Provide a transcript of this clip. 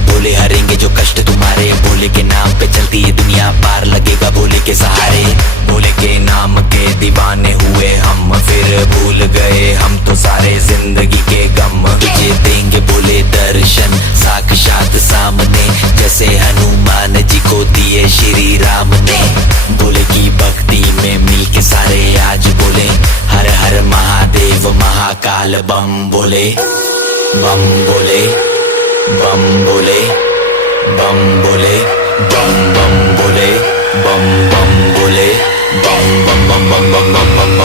बोले हरेंगे जो कष्ट तुम्हारे, भोले के नाम पे चलती है दुनिया, पार लगेगा भोले के सहारे। भोले के नाम के दीवाने हुए हम, फिर भूल गए हम तो सारे जिंदगी के गम। तुझे देंगे बोले दर्शन साक्षात सामने, जैसे हनुमान जी को दिए श्री राम ने। भोले की भक्ति में मिलके सारे आज बोले, हर हर महादेव महाकाल बम बोले। बम बोले, बम बोले, बम बोले, बम बम बोले, बम बम बोले, बम बम बम बम बम बम बम।